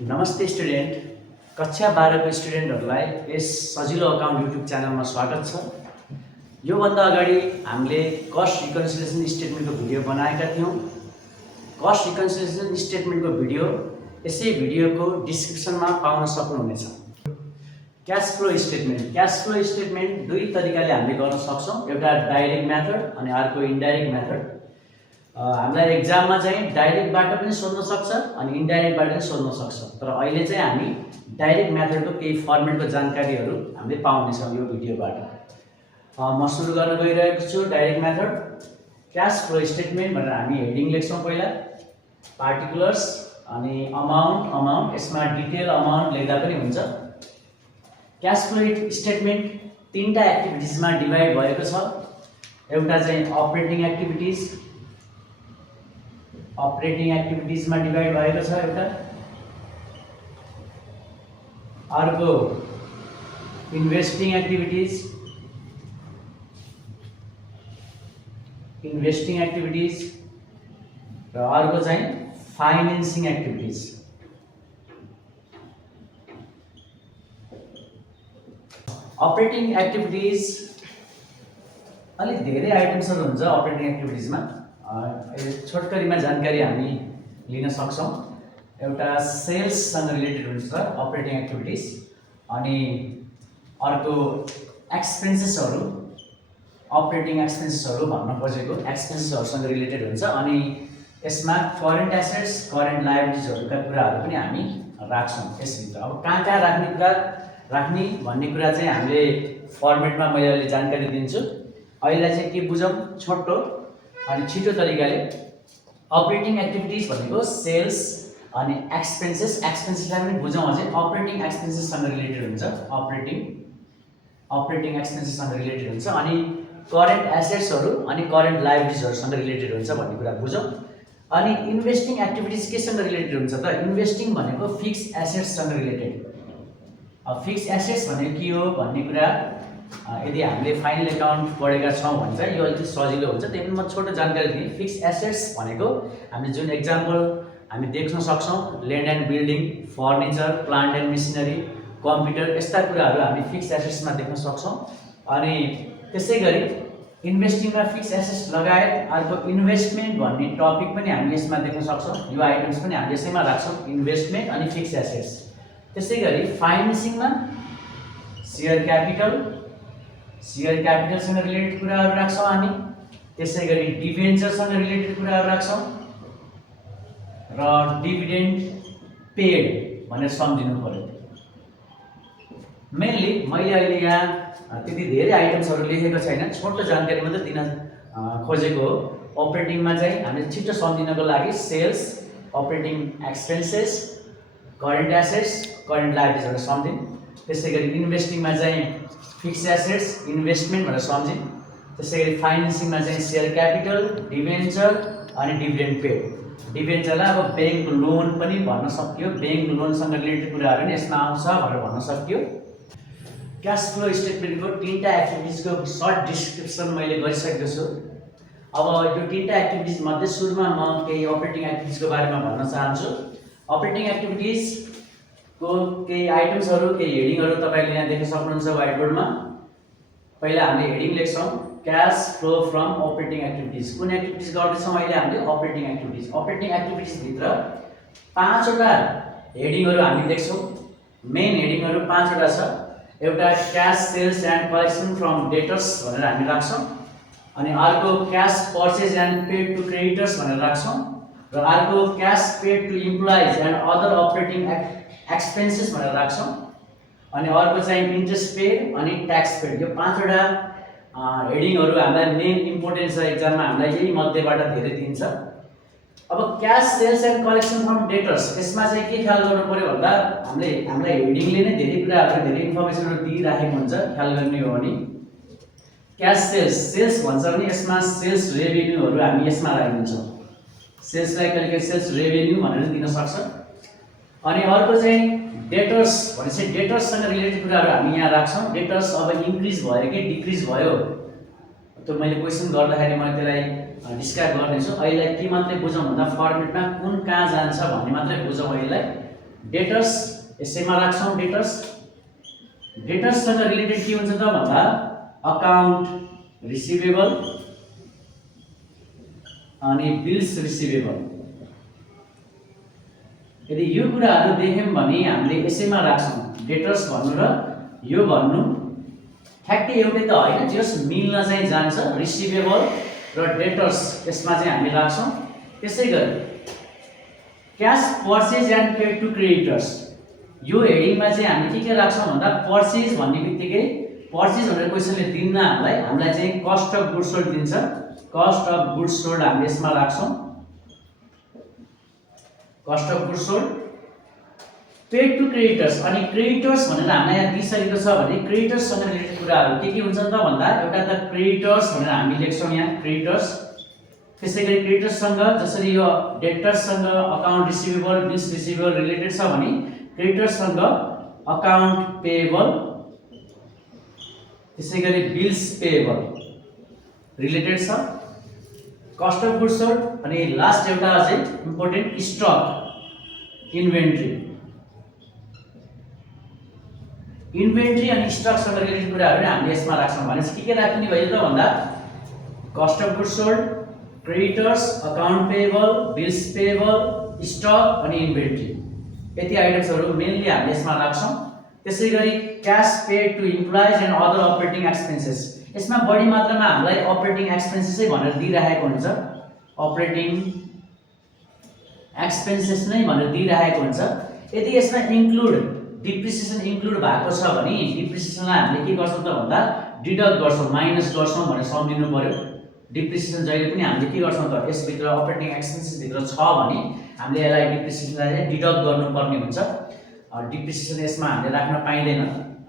नमस्ते स्टुडेन्ट, कक्षा 12 को स्टुडेन्टहरूलाई यस सजिलो अकाउन्ट युट्युब च्यानलमा स्वागत छ। योभन्दा अगाडि हामीले कस्ट रिकन्सिलिएसन स्टेटमेन्टको भिडियो बनाएका थियौँ। कस्ट रिकन्सिलिएसन स्टेटमेन्टको भिडियो यसै भिडियोको डिस्क्रिप्सनमा पाउन सक्नुहुनेछ। क्यास फ्लो स्टेटमेन्ट दुई तरिकाले हामीले गर्न सक्छौँ। एउटा डाइरेक्ट मेथड अनि अर्को इन्डाइरेक्ट मेथड। हामीलाई एक्जाममा चाहिँ डाइरेक्टबाट पनि सोध्न सक्छ अनि इन्डाइरेक्टबाट पनि सोध्न सक्छ। तर अहिले चाहिँ हामी डाइरेक्ट मेथडको केही फर्मेटको जानकारीहरू हामीले पाउनेछौँ यो भिडियोबाट। म सुरु गर्न गइरहेको छु। Direct method cash flow statement भनेर हामी हेडिङ लेख्छौँ। पहिला पार्टिकुलर्स अनि अमाउन्ट, यसमा डिटेल अमाउन्ट लेख्दा पनि हुन्छ। क्यास फ्लो स्टेटमेन्ट तीनटा एक्टिभिटिजमा डिभाइड भएको छ। एउटा चाहिँ अपरेटिङ एक्टिभिटिजमा डिभाइड भएको छ एउटा। अर्को इन्भेस्टिङ एक्टिभिटिज र अर्को चाहिँ फाइनेन्सिङ एक्टिभिटिज। अपरेटिङ एक्टिभिटिज अलिक धेरै आइटम्सहरू हुन्छ अपरेटिङ एक्टिभिटिजमा। छोटकरीमा जानकारी हामी लिन सक्छौँ। एउटा सेल्ससँग रिलेटेड हुन्छ अपरेटिङ एक्टिभिटिज, अनि अर्को एक्सपेन्सेसहरू, अपरेटिङ एक्सपेन्सेसहरू भन्न खोजेको एक्सपेन्सेसहरूसँग रिलेटेड हुन्छ। अनि यसमा करेन्ट एसेट्स, करेन्ट लायबिलिटिजहरूका कुराहरू पनि हामी राख्छौँ यसभित्र। अब कहाँ राख्ने भन्ने कुरा चाहिँ हामीले फर्मेटमा मैले अहिले जानकारी दिन्छु। अहिले चाहिँ के बुझौँ छोटो अनि छिटो तरिकाले। अपरेटिङ एक्टिभिटिज भनेको सेल्स अनि एक्सपेन्सेसलाई पनि बुझौँ अझै। अपरेटिङ एक्सपेन्सेससँग रिलेटेड हुन्छ, अपरेटिङ एक्सपेन्सेससँग रिलेटेड हुन्छ। अनि करेन्ट एसेट्सहरू अनि करेन्ट लायबिलिटिजहरूसँग रिलेटेड हुन्छ भन्ने कुरा बुझौँ। अनि इन्भेस्टिङ एक्टिभिटिज केसँग रिलेटेड हुन्छ त? इन्भेस्टिङ भनेको फिक्स एसेट्ससँग रिलेटेड। फिक्स एसेट्स भनेको के हो भन्ने कुरा यदि हामीले फाइनल एकाउन्ट पढेका छौँ भने चाहिँ यो अलिकति सजिलो हुन्छ। त्यही पनि म छोटो जानकारी दिएँ। फिक्स एसेट्स भनेको हामीले जुन एक्जाम्पल हामी देख्न सक्छौँ, land and building, furniture, plant and machinery, computer, यस्ता कुराहरू हामी फिक्स एसेट्समा देख्न सक्छौँ। अनि त्यसै गरी इन्भेस्टिङमा फिक्स एसेट्स लगायत अर्को इन्भेस्टमेन्ट भन्ने टपिक पनि हामी यसमा देख्न सक्छौँ। यो आइटम्स पनि हामी यसैमा राख्छौँ, इन्भेस्टमेन्ट अनि फिक्स एसेट्स। त्यसै गरी फाइनेन्सिङमा सेयर क्यापिटलसँग रिलेटेड कुराहरू राख्छौँ हामी। त्यसै गरी डिभेन्चरसँग रिलेटेड कुराहरू राख्छौँ र डिभिडेन्ड पेड भनेर सम्झिनु पर्यो। मेनली मैले अहिले यहाँ त्यति धेरै आइटम्सहरू लेखेको छैन, छोटो जानकारी मात्रै दिन खोजेको हो। अपरेटिङमा चाहिँ हामीले छिटो सम्झिनको लागि sales, operating expenses, current assets, current लायबिलिटिजहरू सम्झिन्। त्यसै गरी इन्भेस्टिङमा चाहिँ फिक्स एसेट्स, इन्भेस्टमेन्ट भनेर सम्झिन्। त्यसै गरी फाइनेन्सिङमा चाहिँ सेयर क्यापिटल, डिभेन्चर अनि डिभिडेन्ड पेड। डिभेन्चरलाई अब ब्याङ्क लोन पनि भन्न सकियो, ब्याङ्क लोनसँग रिलेटेड कुराहरू पनि यसमा आउँछ भनेर भन्न सकियो। क्यास फ्लो स्टेटमेन्टको तीनटा एक्टिभिटिजको सर्ट डिस्क्रिप्सन मैले गरिसकेको छु। अब यो तीनटा एक्टिभिटिज मध्ये सुरुमा म केही अपरेटिङ एक्टिभिटिजको बारेमा भन्न चाहन्छु। अपरेटिङ एक्टिभिटिजको केही आइटम्सहरू, केही हेडिङहरू तपाईँले यहाँ देख्न सक्नुहुन्छ व्हाइट बोर्डमा। पहिला हामीले हेडिङ लेख्छौँ cash flow from operating activities. कुन एक्टिभिटिज गर्दैछौँ अहिले हामीले? Operating activities. अपरेटिङ एक्टिभिटिजभित्र 5वटा हेडिङहरू हामी देख्छौँ। मेन हेडिङहरू 5वटा छ। एउटा cash sales and collection from debtors भनेर हामी राख्छौँ। अनि अर्को cash purchase and paid to creditors भनेर राख्छौँ। र अर्को cash paid to employees and other operating expenses भनेर राख्छौँ। अनि अर्को चाहिँ इन्ट्रेस्ट पेड अनि ट्याक्स पेड। यो 5वटा हेडिङहरू हामीलाई मेन इम्पोर्टेन्ट छ एक्जाममा, हामीलाई यही मध्येबाट धेरै दिन्छ। अब cash sales and collection from debtors, यसमा चाहिँ के ख्याल गर्नु पर्यो भन्दा हामीलाई हेडिङले नै धेरै कुराहरू, धेरै इन्फर्मेसनहरू दिइराखेको हुन्छ। ख्याल गर्ने हो भने क्यास सेल्स भन्छ भने यसमा सेल्स रेभेन्यूहरू हामी यसमा राखिदिन्छौँ। सेल्सलाई कहिलेकाहीँ सेल्स रेभेन्यू भनेर दिन सक्छ। अनि अर्को चाहिँ डेटर्स भनेपछि डेटर्ससँग रिलेटेड कुराहरू हामी यहाँ राख्छौँ। डेटर्स अब इन्क्रिज भयो कि डिक्रिज भयो त्यो मैले क्वेसन गर्दाखेरि मैले त्यसलाई डिस्क्राइब गर्नेछु। अहिले के मात्रै बुझौँ भन्दा फर्मेटमा कुन कहाँ जान्छ भन्ने मात्रै बुझौँ। अहिले डेटर्स यसैमा राख्छौँ। डेटर्ससँग रिलेटेड के हुन्छ त भन्दा अकाउन्ट रिसिभेबल अनि बिल्स रिसिभेबल। यदि यो कुराहरू देख्यौँ भने हामीले यसैमा राख्छौँ। डेटर्स भन्नु र यो भन्नु ठ्याक्कै एउटै त होइन, जस मिल्न चाहिँ जान्छ। रिसिभेबल र डेटर्स यसमा चाहिँ हामी राख्छौँ। त्यसै गरी cash purchase and paid to creditors, यो हेडिङमा चाहिँ हामी के राख्छौँ भन्दा पर्चेज भन्ने बित्तिकै पर्चेज भनेर क्वेसनले दिन्न हामीलाई चाहिँ कस्ट अफ गुड्स सोल्ड दिन्छ। कस्ट अफ गुड्स सोल्ड हामीले यसमा राख्छौँ। Cost of goods sold. Paid to creditors, अनि क्रेडिटर्स भनेर हामीलाई यहाँ दिइसकेको छ भने क्रेडिटर्ससँग रिलेटेड कुराहरू के हुन्छ त भन्दा एउटा त क्रेडिटर्स भनेर हामी लेख्छौँ यहाँ क्रेडिटर्स। त्यसै गरी क्रेडिटर्ससँग जसरी यो डेटर्ससँग account receivable bills receivable related छ भने क्रेडिटर्ससँग अकाउन्ट पेएबल त्यसै गरी बिल्स पेएबल रिलेटेड छ। कस्ट अफ गुड्स सोल्ड अनि लास्ट एउटा चाहिँ इम्पोर्टेन्ट स्टक इन्भेन्ट्री। इन्भेन्ट्री अनि स्टकसँग रिलेटेड कुराहरू हामीले यसमा राख्छौँ। भनेपछि के राख्ने भयो त भन्दा cost of goods sold, creditors, account payable, bills payable, stock अनि इन्भेन्ट्री, यति आइटम्सहरू मेनली हामीले यसमा राख्छौँ। त्यसै गरी cash paid to employees and other operating expenses, यसमा बढी मात्रामा हामीलाई अपरेटिङ एक्सपेन्सेसै भनेर दिइरहेको हुन्छ। अपरेटिङ एक्सपेन्सेस नै भनेर दिइरहेको हुन्छ। यदि यसमा इन्क्लुड डिप्रिसिएसन इन्क्लुड भएको छ भने डिप्रिसिएसनलाई हामीले के गर्छौँ त भन्दा डिडक्ट गर्छौँ, माइनस गर्छौँ भनेर सम्झिनु पर्यो। डिप्रिसिएसन जहिले पनि हामीले के गर्छौँ त यसभित्र अपरेटिङ एक्सपेन्सेस भित्र छ भने हामीले यसलाई डिप्रिसिएसनलाई डिडक्ट गर्नुपर्ने हुन्छ। डिप्रिसिएसन यसमा हामीले राख्न पाइँदैन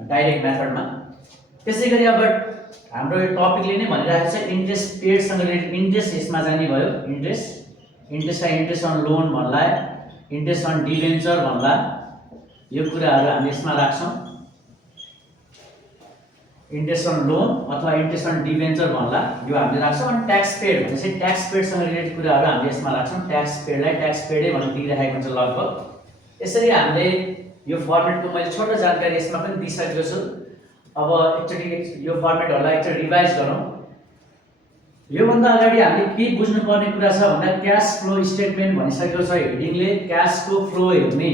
डाइरेक्ट मेथडमा। त्यसै गरी अब हाम्रो यो टपिकले नै भनिरहेको छ इन्ट्रेस्ट पेडसँग रिलेटेड इन्ट्रेस्ट यसमा जाने भयो। इन्ट्रेस्टलाई इन्ट्रेस्ट अन लोन भन्ला, इन्ट्रेस्ट अन डिभेन्चर भन्ला, यो कुराहरू हामी यसमा राख्छौँ। इन्ट्रेस्ट अन लोन अथवा इन्ट्रेस्ट अन डिभेन्चर भन्ला यो हामीले राख्छौँ। अनि ट्याक्स पेड भनेपछि ट्याक्स पेडसँग रिलेटेड कुराहरू हामीले यसमा राख्छौँ। ट्याक्स पेडलाई ट्याक्स पेडै भनेर दिइरहेको हुन्छ लगभग। यसरी हामीले यो फर्मेटको मैले छोटो जानकारी यसमा पनि दिइसकेको छु। अब एकचोटि यो फर्मेटहरूलाई एकचोटि रिभाइज गरौँ। योभन्दा अगाडि हामीले के बुझ्नुपर्ने कुरा छ भन्दा क्यास फ्लो स्टेटमेन्ट भनिसकेको छ हेडिङले। क्यासको फ्लो हेर्ने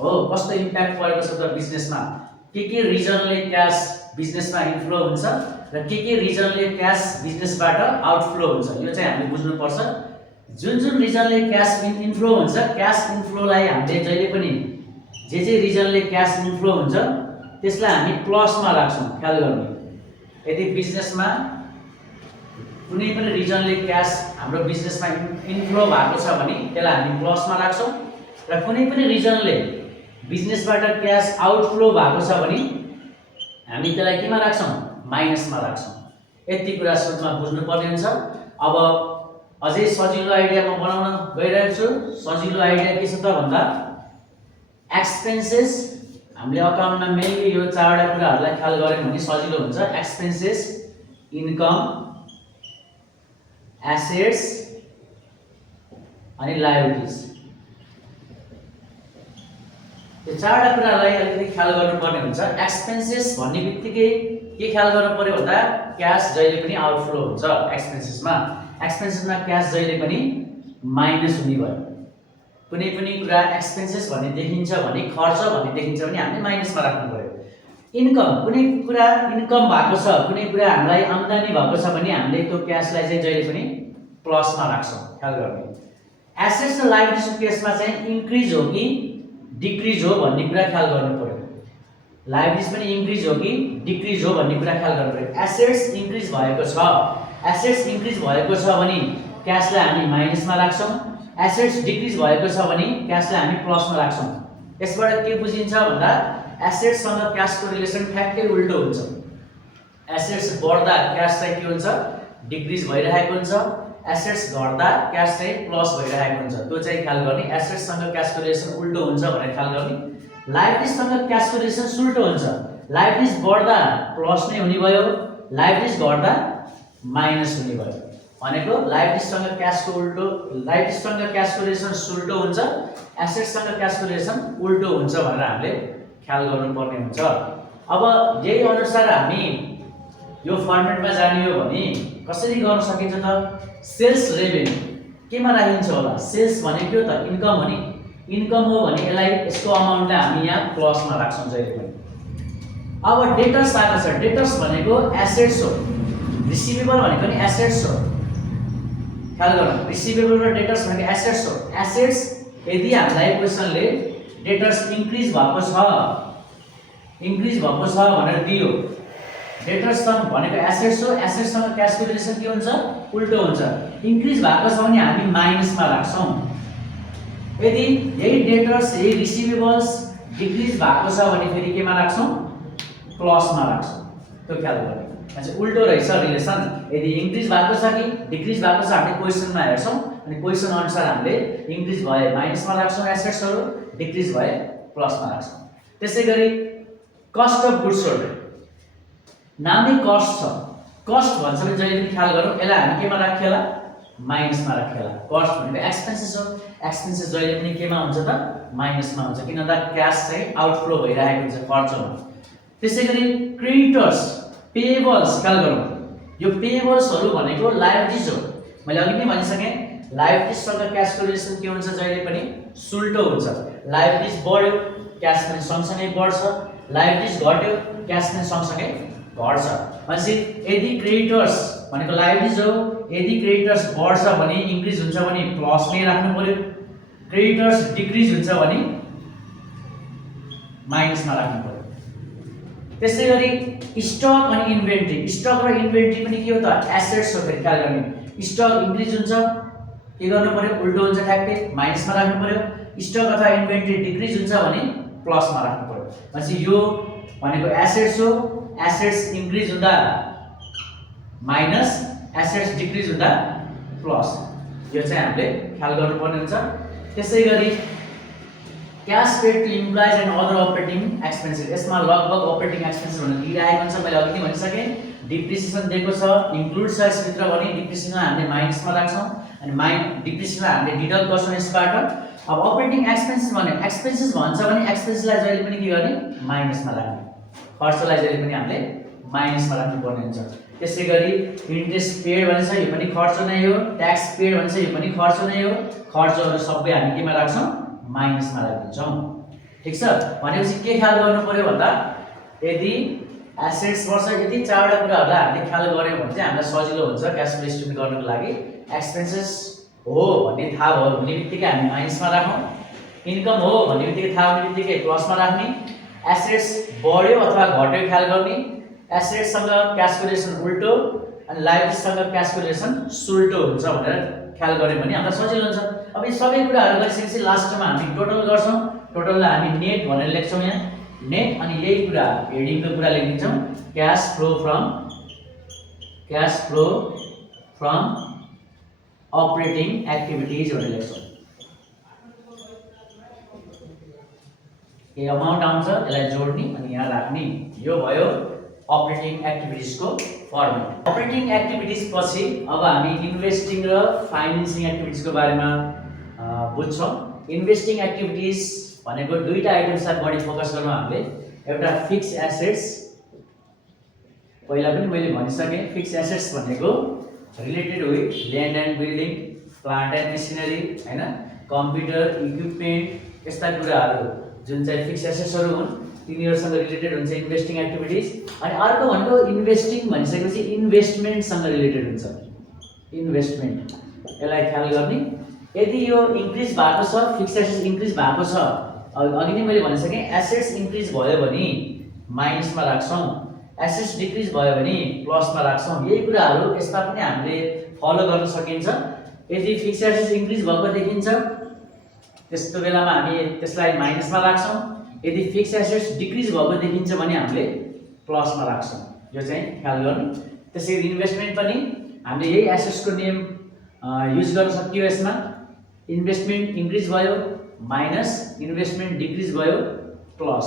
हो, कस्तो इम्प्याक्ट परेको छ त बिजनेसमा, के रिजनले क्यास बिजनेसमा इन्फ्लो हुन्छ र के रिजनले क्यास बिजनेसबाट आउटफ्लो हुन्छ, यो चाहिँ हामीले बुझ्नुपर्छ। जुन रिजनले क्यास इन्फ्लो हुन्छ, क्यास इन्फ्लोलाई हामीले जहिले पनि जे रिजनले क्यास इन्फ्लो हुन्छ त्यसलाई हामी प्लसमा राख्छौँ। ख्याल गर्नु, यदि बिजनेसमा कुनै पनि रिजनले क्यास हाम्रो बिजनेसमा इन्फ्लो भएको छ भने त्यसलाई हामी प्लसमा राख्छौँ र कुनै पनि रिजनले बिजनेसबाट क्यास आउटफ्लो भएको छ भने हामी त्यसलाई केमा राख्छौँ? माइनसमा राख्छौँ। यति कुरा सुरुमा बुझ्नुपर्ने हुन्छ। अब अझै सजिलो आइडिया म बनाउन गइरहेको छु। सजिलो आइडिया के छ त भन्दा एक्सपेन्सेस, हामीले अकाउन्टमा मेनली यो चारवटा कुराहरूलाई ख्याल गर्यौँ भने सजिलो हुन्छ। एक्सपेन्सेस, इन्कम, एसेट्स अनि लायबिलिटिज, यो चारवटा कुरालाई अलिकति ख्याल गर्नुपर्ने हुन्छ। एक्सपेन्सेस भन्ने बित्तिकै के ख्याल गर्नु पर्यो भन्दा क्यास जहिले पनि आउटफ्लो हुन्छ एक्सपेन्सेसमा। एक्सपेन्सेसमा क्यास जहिले पनि माइनस हुने भयो। कुनै पनि कुरा एक्सपेन्सेस भन्ने देखिन्छ भने, खर्च भन्ने देखिन्छ भने हामीले माइनसमा राख्नु पर्यो। इन्कम, कुनै कुरा इन्कम भएको छ, कुनै कुरा हामीलाई आम्दानी भएको छ भने हामीले त्यो क्यासलाई चाहिँ जहिले पनि प्लसमा राख्छौँ। ख्याल गर्नु। एसेट्स र लायबिलिटिजको केसमा चाहिँ इन्क्रिज हो कि डिक्रिज हो भन्ने कुरा ख्याल गर्नु पर्यो। लायबिलिटिज पनि इन्क्रिज हो कि डिक्रिज हो भन्ने कुरा ख्याल गर्नु पर्यो। एसेट्स इन्क्रिज भएको छ, एसेट्स इन्क्रिज भएको छ भने क्यासलाई हामी माइनसमा राख्छौँ। एसेट्स डिक्रिज भएको छ भने क्यासलाई हामी प्लसमा राख्छौँ। यसबाट के बुझिन्छ भन्दा एसेट्ससँग क्यासको रिलेसन ठ्याक्कै उल्टो हुन्छ। एसेट्स बढ्दा क्यास चाहिँ के हुन्छ? डिक्रिज भइरहेको हुन्छ। एसेट्स घट्दा क्यास चाहिँ प्लस भइरहेको हुन्छ। त्यो चाहिँ ख्याल गर्ने। एसेट्ससँग क्यासको रिलेसन उल्टो हुन्छ भनेर ख्याल गर्ने। लायबिलिटिजसँग क्यासको रिलेसन उल्टो हुन्छ। लायबिलिटिज बढ्दा प्लस नै हुने भयो, लायबिलिटिज घट्दा माइनस हुने भयो। भनेको लाइबिलिटीसँग क्याशको उल्टो, लाइबिलिटीसँग क्याशको रिलेसन उल्टो हुन्छ, एसेटसँग क्याशको रिलेसन उल्टो हुन्छ भनेर हामीले ख्याल गर्नुपर्ने हुन्छ। अब यही अनुसार हामी यो फर्मेटमा जाने हो भने कसरी गर्न सकिन्छ त? सेल्स रेभेन्यू केमा राखिन्छ होला? सेल्स भनेको त इन्कम हो नि, इन्कम हो भने यसलाई यसको अमाउन्टलाई हामी यहाँ प्लसमा राख्छौँ जहिले पनि। अब डेटर्स आएको छ, डेटर्स भनेको एसेट्स हो, रिसिभेबल भनेको नि एसेट्स हो, ख्याल गर्नु। रिसिभेबल र डेटर्स भनेको एसेट्स हो। एसेट्स यदि हामीलाई क्वेसनले डेटर्स इन्क्रिज भएको छ भनेर दियो, डेटर्स भनेको एसेट्स हो, एसेट्ससँग क्याशको रिलेसन के हुन्छ? उल्टो हुन्छ। इन्क्रिज भएको छ भने हामी माइनसमा राख्छौँ। यदि यही डेटर्स यही रिसिभेबल्स डिक्रिज भएको छ भने फेरि केमा राख्छौँ? प्लसमा राख्छौँ। त्यो ख्याल गर्नु। अच्छा उल्टो रहेछ रिलेसन। यदि इन्क्रिज भएको छ कि डिक्रिज भएको छ हामीले क्वेसनमा हेर्छौँ, अनि क्वेसन अनुसार हामीले इन्क्रिज भए माइनसमा राख्छौँ एसेट्सहरू, डिक्रिज भए प्लसमा राख्छौँ। त्यसै गरी कस्ट अफ गुड्स सोल्ड, नामै कस्ट छ, कस्ट भन्छ भने जहिले पनि ख्याल गरौँ यसलाई हामी केमा राख्यो होला? माइनसमा राख्यो होला। कस्ट भनेको एक्सपेन्सेस हो, एक्सपेन्सेस जहिले पनि केमा हुन्छ त? माइनसमा हुन्छ, किन भन्दा क्यास चाहिँ आउटफ्लो भइरहेको हुन्छ खर्चमा। त्यसै गरी क्रेडिटर्स, पेएबल्स ख्याल गरौँ। यो पेएबल्सहरू भनेको लायबिलिटीज हो। मैले अघि नै भनिसकेँ लायबिलिटीजसँग क्याशको रिलेसन के हुन्छ? जहिले पनि उल्टो हुन्छ। लायबिलिटीज बढ्यो क्याश पनि सँगसँगै बढ्छ, लायबिलिटीज घट्यो क्याश पनि सँगसँगै घट्छ। भनेपछि यदि क्रेडिटर्स भनेको लायबिलिटीज हो, यदि क्रेडिटर्स बढ्छ भने इन्क्रिज हुन्छ भने प्लसमै राख्नु पर्यो, क्रेडिटर्स डिक्रिज हुन्छ भने माइनसमा राख्नु पर्यो। त्यसै गरी स्टक अनि इन्भेन्ट्री, स्टक र इन्भेन्ट्री पनि के हो त? एसेट्स हो। फेरि ख्याल गर्ने, स्टक इन्क्रिज हुन्छ के गर्नु पर्यो? उल्टो हुन्छ, ठ्याक्कै माइनसमा राख्नु पर्यो। स्टक अथवा इन्भेन्ट्री डिक्रिज हुन्छ भने प्लसमा राख्नु पर्यो। भनेपछि यो भनेको एसेट्स हो, एसेट्स इन्क्रिज हुँदा माइनस, एसेट्स डिक्रिज हुँदा प्लस, यो चाहिँ हामीले ख्याल गर्नुपर्ने हुन्छ। त्यसै गरी cash paid to employees and other operating expenses, यसमा लगभग अपरेटिङ एक्सपेन्सेस भनेर दिइरहेको हुन्छ। मैले अघि नै भनिसकेँ डिप्रिसिएसन दिएको छ, इन्क्लुड छ यसभित्र भने डिप्रिसिएसन हामीले माइनसमा राख्छौँ, अनि डिप्रिसिएसन हामीले डिडक्ट गर्छौँ यसबाट। अब अपरेटिङ एक्सपेन्सेस भने एक्सपेन्सेस भन्छ भने एक्सपेन्सेसलाई जहिले पनि के गर्ने? माइनसमा राख्ने, खर्चलाई जहिले पनि हामीले माइनसमा राख्नुपर्ने हुन्छ। त्यसै गरी इन्ट्रेस्ट पेड भन्छ यो पनि खर्च नै हो, ट्याक्स पेड भन्छ यो पनि खर्च नै हो, खर्चहरू सबै हामी केमा राख्छौँ? माइनसमा राखिदिन्छौँ। ठिक छ। भनेपछि के ख्याल गर्नु पर्यो भन्दा यदि एसेट्स बढ्छ, यदि चारवटा कुराहरूलाई हामीले ख्याल गऱ्यौँ भने चाहिँ हामीलाई सजिलो हुन्छ क्यास फ्लो स्टेटमेन्ट गर्नको लागि। एक्सपेन्सेस हो भन्ने थाहा भयो भन्ने बित्तिकै हामी माइनसमा राखौँ, इन्कम हो भन्ने बित्तिकै थाहा हुने बित्तिकै प्लसमा राख्ने, एसेट्स बढ्यो अथवा घट्यो ख्याल गर्ने, एसेट्ससँग क्याशको रिलेसन उल्टो अनि लायबिलिटीसँग क्याशको रिलेसन उल्टो हुन्छ भनेर ख्याल गऱ्यौँ भने हामीलाई सजिलो हुन्छ। अब यी सबै कुराहरू गरिसकेपछि लास्टमा हामी टोटल गर्छौँ, टोटललाई हामी नेट भनेर लेख्छौँ यहाँ नेट, अनि यही कुरा हेडिङको कुरा लेखिदिन्छौँ cash flow from operating activities भनेर लेख्छौँ। यो अमाउन्ट आउँछ यसलाई जोड्ने अनि यहाँ राख्ने, यो भयो अपरेटिङ एक्टिभिटिजको फर्मुला। अपरेटिङ एक्टिभिटिज पछि अब हामी इन्भेस्टिङ र फाइनेन्सिङ एक्टिभिटिजको बारेमा बुझ्छौँ। इन्भेस्टिङ एक्टिभिटिज भनेको दुईटा आइटम्सलाई बढी फोकस गर्नु हामीले। एउटा फिक्स एसेट्स, पहिला पनि मैले भनिसकेँ फिक्स एसेट्स भनेको related with land and building, plant and machinery हैन, कम्प्युटर इक्विपमेन्ट, यस्ता कुराहरू जुन चाहिँ फिक्स एसेट्सहरू हुन् तिनीहरूसँग रिलेटेड हुन्छ इन्भेस्टिङ एक्टिभिटिज। अनि अर्को भनेको इन्भेस्टिङ भनिसकेपछि इन्भेस्टमेन्टसँग रिलेटेड हुन्छ, इन्भेस्टमेन्ट, यसलाई ख्याल गर्ने। यदि यो इन्क्रिज भएको छ, फिक्स एसेट्स इन्क्रिज भएको छ, अघि नै मैले भनिसकेँ एसेट्स इन्क्रिज भयो भने माइनसमा राख्छौँ, एसेट्स डिक्रिज भयो भने प्लसमा राख्छौँ। यही कुराहरू यस्ता पनि हामीले फलो गर्न सकिन्छ। यदि फिक्स एसेट्स इन्क्रिज भएको देखिन्छ त्यस्तो बेलामा हामी त्यसलाई माइनसमा राख्छौँ, यदि फिक्स एसेट्स डिक्रिज भएको देखिन्छ भने हामीले प्लसमा राख्छौँ, यो चाहिँ ख्याल गर्नु। त्यसै गरी इन्भेस्टमेन्ट पनि हामीले यही एसेट्सको नियम युज गर्न सकियो। यसमा इन्भेस्टमेन्ट इन्क्रिज भयो माइनस, इन्भेस्टमेन्ट डिक्रिज भयो प्लस।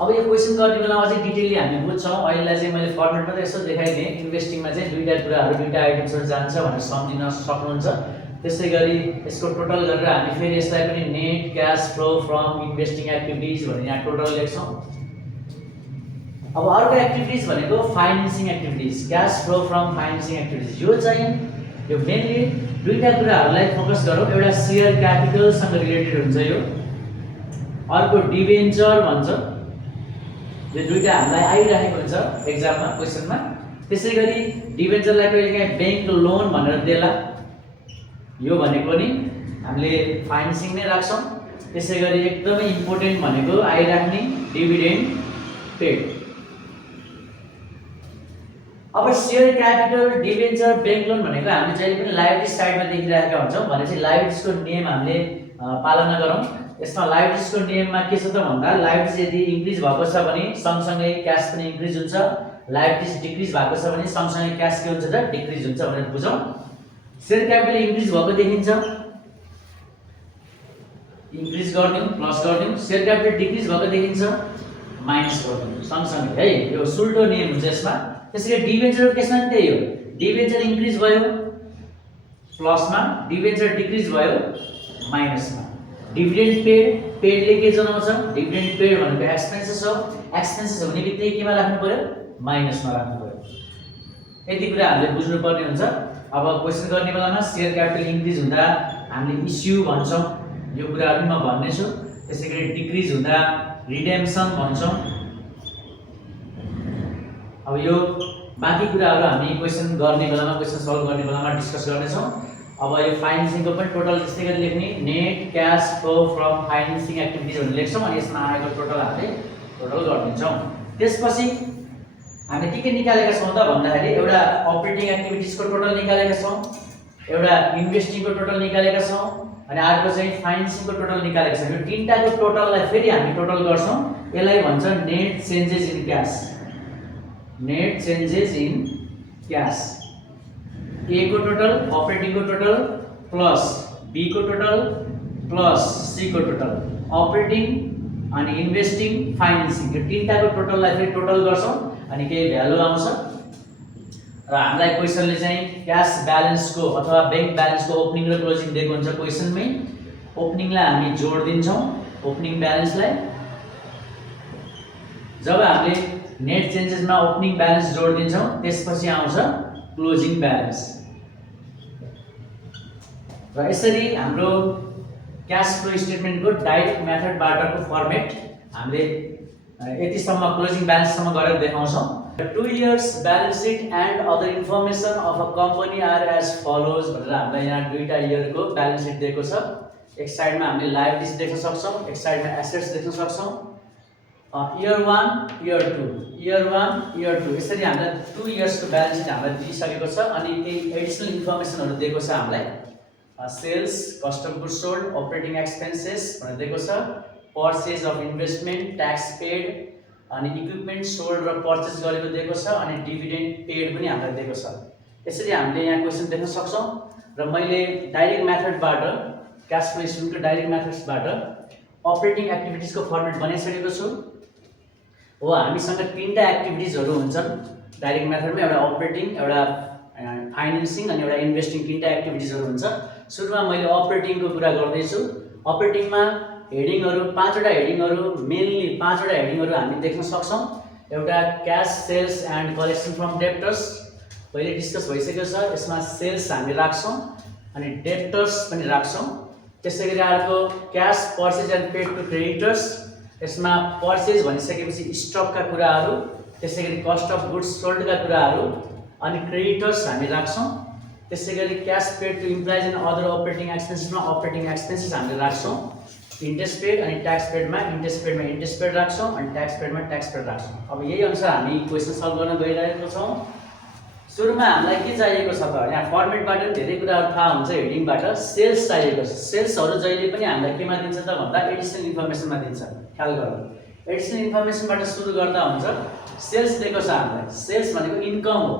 अब यो क्वेसन गर्ने बेलामा अझै डिटेलली हामी बुझ्छौँ। अहिलेलाई चाहिँ मैले फर्मेट मात्रै यसो देखाइदिएँ। इन्भेस्टिङमा चाहिँ दुईटा कुराहरू दुईटा आइटम्सहरू जान्छ भनेर सम्झिन सक्नुहुन्छ। त्यसै गरी यसको टोटल गरेर हामी फेरि यसलाई पनि net cash flow from investing activities भनेर यहाँ टोटल लेख्छौँ। अब अर्को एक्टिभिटिज भनेको financing activities, cash flow from financing activities. यो चाहिँ यो मेनली दुईटा कुराहरूलाई फोकस गरौँ। एउटा सेयर क्यापिटलसँग रिलेटेड हुन्छ यो, अर्को डिबेन्चर भन्छ। यो दुईटा हामीलाई आइरहेको हुन्छ एक्जाममा क्वेसनमा। त्यसै गरी डिबेन्चरलाई कहिलेकाहीँ ब्याङ्क लोन भनेर देला, यो भनेको नि हामीले फाइनेन्सिङ नै राख्छौँ। त्यसै गरी एकदमै इम्पोर्टेन्ट भनेको आइराख्ने डिभिडेन्ड पेड। अब share capital, debenture, bank loan भनेको हामीले जहिले पनि लायबिलिटी साइडमा देखिरहेका हुन्छौँ। भनेपछि लायबिलिटिजको नियम हामीले पालना गरौँ। यसमा लायबिलिटिजको नियममा के छ त भन्दा लायबिलिटिज यदि इन्क्रिज भएको छ भने सँगसँगै क्यास पनि इन्क्रिज हुन्छ, लायबिलिटिज डिक्रिज भएको छ भने सँगसँगै क्यास के हुन्छ त डिक्रिज हुन्छ भनेर बुझौँ। सेयर क्यापिटल इन्क्रिज भएको देखिन्छ, इन्क्रिज गरिदिउँ प्लस गरिदिउँ। सेयर क्यापिटल डिक्रिज भएको देखिन्छ, माइनस गरिदिउँ सँगसँगै है। यो सुल्टो नियम हुन्छ यसमा। त्यसैले डिबेन्चर केसमा पनि त्यही हो। डिबेन्चर इन्क्रिज भयो प्लसमा, डिबेन्चर डिक्रिज भयो माइनसमा। डिभिडेन्ड पेड, पेडले के जनाउँछ? डिभिडेन्ड पेड भनेको एक्सपेन्सेस हो। एक्सपेन्सेस हुने बित्तिकै केमा राख्नु पर्यो? माइनसमा राख्नु पर्यो। यति कुरा हामीले बुझ्नुपर्ने हुन्छ। अब क्वेसन गर्ने बेलामा सेयर क्यापिटल इन्क्रिज हुँदा हामीले इस्यु भन्छौँ, यो कुराहरू म भन्ने छु। त्यसै गरी डिक्रिज हुँदा रिडेम्सन भन्छौँ। अब यो बाँकी कुराहरू हामी क्वेसन गर्ने बेलामा, क्वेसन सल्भ गर्ने बेलामा डिस्कस गर्नेछौँ। अब यो फाइनेन्सिङको पनि टोटल त्यस्तै गरी लेख्ने, net cash flow from financing activities भनेर लेख्छौँ अनि यसमा आएको टोटल हामीले टोटल गरिदिन्छौँ। त्यसपछि हामी के निकालेका छौँ त भन्दाखेरि एउटा अपरेटिङ एक्टिभिटिजको टोटल निकालेका छौँ, एउटा इन्भेस्टिङको टोटल निकालेका छौँ अनि अर्को चाहिँ फाइनेन्सिङको टोटल निकालेका छौँ। यो तीनटाको टोटललाई फेरि हामी टोटल गर्छौँ। यसलाई भन्छ net changes in cash. Net changes in cash. A को टोटल, अपरेटिङको टोटल प्लस बी को टोटल प्लस सी को टोटल। अपरेटिङ अनि इन्भेस्टिङ, फाइनेन्सिङ यो तीनटाको टोटललाई फेरि टोटल गर्छौँ अनि केही भ्यालु आउँछ। र हामीलाई क्वेसनले चाहिँ क्यास ब्यालेन्सको अथवा ब्याङ्क ब्यालेन्सको ओपनिङ र क्लोजिङ दिएको हुन्छ क्वेसनमै। ओपनिङलाई हामी जोड दिन्छौँ, ओपनिङ ब्यालेन्सलाई। जब हामीले नेट चेन्जेसमा ओपनिङ ब्यालेन्स जोड दिन्छौँ त्यसपछि आउँछ क्लोजिङ ब्यालेन्स। र यसरी हाम्रो क्यास फ्लो स्टेटमेन्टको डाइरेक्ट मेथडबाटको फर्मेट हामीले यतिसम्म क्लोजिङ ब्यालेन्ससम्म गरेर देखाउँछौँ। 2 years balance sheet and other information of a company are as follows भनेर हामीलाई यहाँ दुईटा इयरको ब्यालेन्स सिट दिएको छ। एक साइडमा हामीले लायबिलिटिज देख्न सक्छौँ, एक साइडमा एसेट्स देख्न सक्छौँ। year 1, year 2, year 1, year 2 यसरी हामीलाई 2 yearsको ब्यालेन्स सिट हामीलाई दिइसकेको छ अनि केही एडिसनल इन्फर्मेसनहरू दिएको छ हामीलाई। Sales, cost of goods sold, operating expenses भनेर दिएको छ, purchase of investment, tax paid अनि इक्विपमेन्ट सोल्ड र पर्चेज गरेको दिएको छ अनि डिभिडेन्ड पेड पनि हामीलाई दिएको छ। यसरी हामीले यहाँ क्वेसन देख्न सक्छौँ। र मैले डाइरेक्ट मेथडबाट क्यास फ्लो स्टेटमेन्टको डाइरेक्ट मेथड्सबाट अपरेटिङ एक्टिभिटिजको फर्मेट बनाइसकेको छु। हो हामीसँग तीनटा एक्टिभिटिजहरू हुन्छन् डाइरेक्ट मेथडमा, एउटा अपरेटिङ, एउटा फाइनेन्सिङ अनि एउटा इन्भेस्टिङ, तीनटा एक्टिभिटिजहरू हुन्छ। सुरुमा मैले अपरेटिङको कुरा गर्दैछु। अपरेटिङमा हेडिङहरू 5वटा हेडिङहरू, मेनली 5वटा हेडिङहरू हामी देख्न सक्छौँ। एउटा cash sales and collection from debtors पहिले डिस्कस भइसकेको छ। यसमा सेल्स हामी राख्छौँ अनि डेप्टर्स पनि राख्छौँ। त्यसै गरी अर्को cash purchase and paid to creditors. यसमा पर्चेज भनिसकेपछि स्टकका कुराहरू, त्यसै गरी कस्ट अफ गुड्स सोल्डका कुराहरू अनि क्रेडिटर्स हामी राख्छौँ। त्यसै गरी cash paid to employees and other operating एक्सपेन्सेसमा अपरेटिङ एक्सपेन्सेस हामीले राख्छौँ। इन्ट्रेस्ट पेड अनि ट्याक्स पेडमा इन्ट्रेस्ट पेड राख्छौँ अनि ट्याक्स पेडमा ट्याक्स पेड राख्छौँ। अब यही अनुसार हामी क्वेसन सल्भ गर्न गइरहेको छौँ। सुरुमा हामीलाई के चाहिएको छ त, यहाँ फर्मेटबाट पनि धेरै कुराहरू थाहा हुन्छ। हेडिङबाट सेल्स चाहिएको छ। सेल्सहरू जहिले पनि हामीलाई केमा दिन्छ त भन्दा एडिसनल इन्फर्मेसनमा दिन्छ। ख्याल गर्नु, एडिसनल इन्फर्मेसनबाट सुरु गर्दा हुन्छ। सेल्स दिएको छ हामीलाई, सेल्स भनेको इन्कम हो।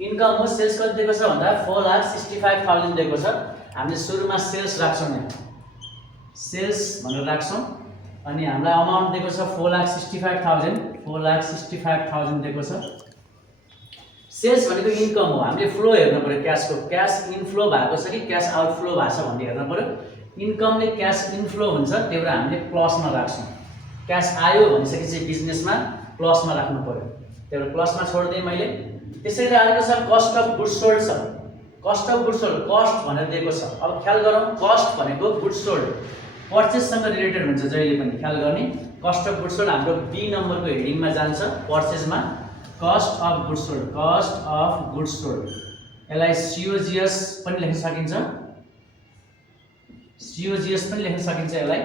इन्कम हो। सेल्स कति दिएको छ भन्दा 4,65,000 दिएको छ। हामीले सुरुमा सेल्स राख्छौँ, यहाँ सेल्स भनेर राख्छौँ। अनि हामीलाई अमाउन्ट दिएको छ 4,65,000 4,65,000 दिएको छ। सेल्स भनेको इन्कम हो, हामीले फ्लो हेर्नु पर्यो क्याशको, क्याश इनफ्लो भएको छ कि क्याश आउटफ्लो भएको छ भन्ने हेर्नु पर्यो। इन्कमले क्याश इनफ्लो हुन्छ, त्यही भएर हामीले प्लसमा राख्छौँ। क्याश आयो भनिसकेपछि बिजनेसमा प्लसमा राख्नु पर्यो, त्यही भएर प्लसमा छोडिदिएँ मैले। त्यसैले अर्को छ कस्ट अफ गुड्स सोल्ड छ। Cost of goods sold cost भनेर दिएको छ। अब ख्याल गरौँ, कस्ट भनेको गुड्स सोल्ड पर्चेससँग रिलेटेड हुन्छ, जहिले पनि ख्याल गर्ने। कस्ट अफ गुड्स सोल्ड हाम्रो बी नम्बरको हेडिङमा जान्छ, पर्चेसमा cost of goods sold, cost of goods sold. यसलाई COGS पनि लेख्न सकिन्छ, COGS पनि लेख्न सकिन्छ यसलाई।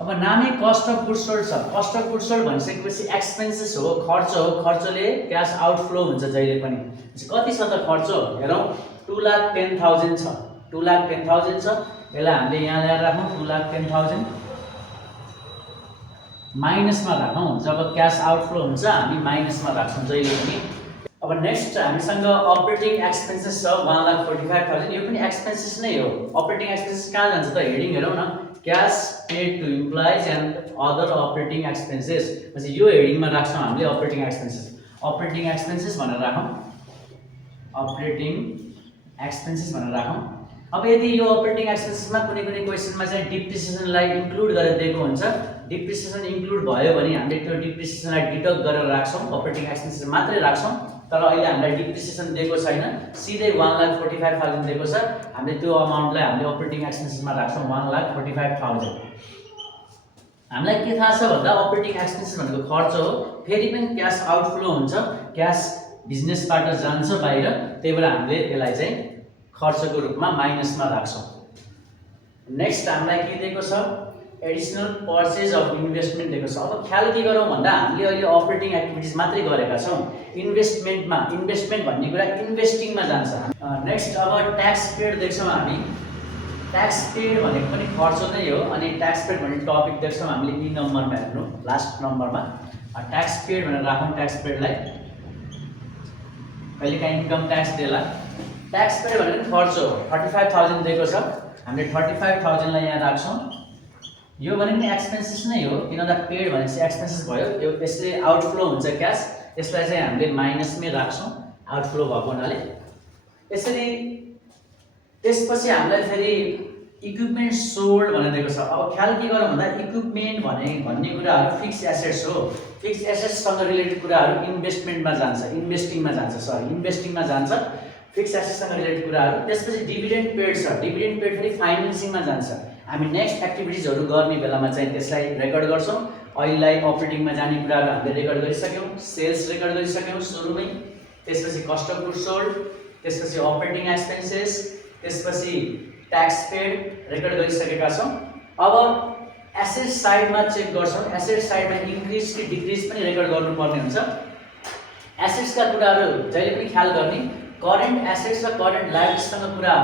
अब नामै कस्ट अफ गुड्स सोल्ड छ। कस्ट अफ गुड्स सोल्ड भनिसकेपछि एक्सपेन्सेस हो, खर्च हो, खर्चले क्यास आउटफ्लो हुन्छ जहिले पनि। कति छ त खर्च हेरौँ, 2,10,000 छ, 2,10,000 छ। यसलाई हामीले यहाँ ल्याएर राखौँ, 2,10,000 माइनसमा राखौँ। जब क्यास आउटफ्लो हुन्छ हामी माइनसमा राख्छौँ जहिले पनि। अब नेक्स्ट हामीसँग अपरेटिङ एक्सपेन्सेस छ 1,45,000। यो पनि एक्सपेन्सेस नै हो। अपरेटिङ एक्सपेन्सेस कहाँ जान्छ त हेडिङ हेरौँ न, cash paid to employees and other operating expenses. पछि यो हेडिङमा राख्छौँ हामीले अपरेटिङ एक्सपेन्सेस। अपरेटिङ एक्सपेन्सेस भनेर राखौँ, अपरेटिङ एक्सपेन्सेस भनेर राखौँ। अब यदि यो अपरेटिङ एक्सपेन्सेसमा कुनै कुनै क्वेसनमा चाहिँ डिप्रिसिएसनलाई इन्क्लुड गरेर दिएको हुन्छ, डिप्रिसिएसन इन्क्लुड भयो भने हामीले त्यो डिप्रिसिएसनलाई डिडक्ट गरेर राख्छौँ, अपरेटिङ एक्सपेन्सेस मात्रै राख्छौँ। तर अहिले हामीलाई डिप्रिसिएसन दिएको छैन, सिधै 1,45,000 दिएको छ। हामीले त्यो अमाउन्टलाई हामीले अपरेटिङ एक्सपेन्सेसमा राख्छौँ, 1,45,000। हामीलाई के थाहा छ भन्दा अपरेटिङ एक्सपेन्सेस भनेको खर्च हो, फेरि पनि क्यास आउटफ्लो हुन्छ, क्यास बिजनेसबाट जान्छ बाहिर, त्यही भएर हामीले यसलाई चाहिँ खर्चको रूपमा माइनसमा राख्छौँ। नेक्स्ट हामीलाई के दिएको छ, एडिसनल पर्चेज अफ इन्भेस्टमेन्ट दिएको छ। अब ख्याल के गरौँ भन्दा हामीले अहिले अपरेटिङ एक्टिभिटिज मात्रै गरेका छौँ, इन्भेस्टमेन्टमा, इन्भेस्टमेन्ट भन्ने कुरा इन्भेस्टिङमा जान्छ। नेक्स्ट अब ट्याक्स पेड देख्छौँ हामी। ट्याक्स पेड भनेको पनि खर्च नै हो, अनि ट्याक्स पेड भन्ने टपिक देख्छौँ हामीले ई नम्बरमा हेर्नु, लास्ट नम्बरमा ट्याक्स पेड भनेर राखौँ। ट्याक्स पेडलाई कहिलेकाहीँ इन्कम ट्याक्स देला। ट्याक्स पेड भनेको खर्च हो, 35,000 दिएको छ, हामीले 35,000लाई यहाँ राख्छौँ। यो भने पनि एक्सपेन्सेस नै हो, किनभने पेड भनेपछि एक्सपेन्सेस भयो, यो यसले आउटफ्लो हुन्छ क्यास, यसलाई चाहिँ हामीले माइनसमै राख्छौँ आउटफ्लो भएको हुनाले। यसरी त्यसपछि हामीलाई फेरि इक्विपमेन्ट सोल्ड भनेर दिएको छ। अब ख्याल के गरौँ भन्दा इक्विपमेन्ट भन्ने कुराहरू फिक्स एसेट्स हो, फिक्स एसेट्ससँग रिलेटेड कुराहरू इन्भेस्टमेन्टमा जान्छ, इन्भेस्टिङमा जान्छ, इन्भेस्टिङमा जान्छ, फिक्स एसेट्ससँग रिलेटेड कुराहरू। त्यसपछि डिभिडेन्ड पेड छ, डिभिडेन्ड पेड फेरि फाइनेन्सिङमा जान्छ। हामी नेक्स्ट एक्टिभिटिजहरू गर्ने बेलामा चाहिँ त्यसलाई रेकर्ड गर्छौँ। अहिलेलाई अपरेटिङमा जाने कुराहरू हामीले रेकर्ड गरिसक्यौँ, सेल्स रेकर्ड गरिसक्यौँ सुरुमै, त्यसपछि कस्ट अफ गुड्स सोल्ड, त्यसपछि अपरेटिङ एक्सपेन्सेस, त्यसपछि ट्याक्स पेड रेकर्ड गरिसकेका छौँ। अब एसेट साइडमा चेक गर्छौँ, एसेट साइडमा इन्क्रिज कि डिक्रिज पनि रेकर्ड गर्नुपर्ने हुन्छ। एसेट्सका कुराहरू जहिले पनि ख्याल गर्ने, करेन्ट एसेट्स र करेन्ट लायबिलिटीसँग कुरा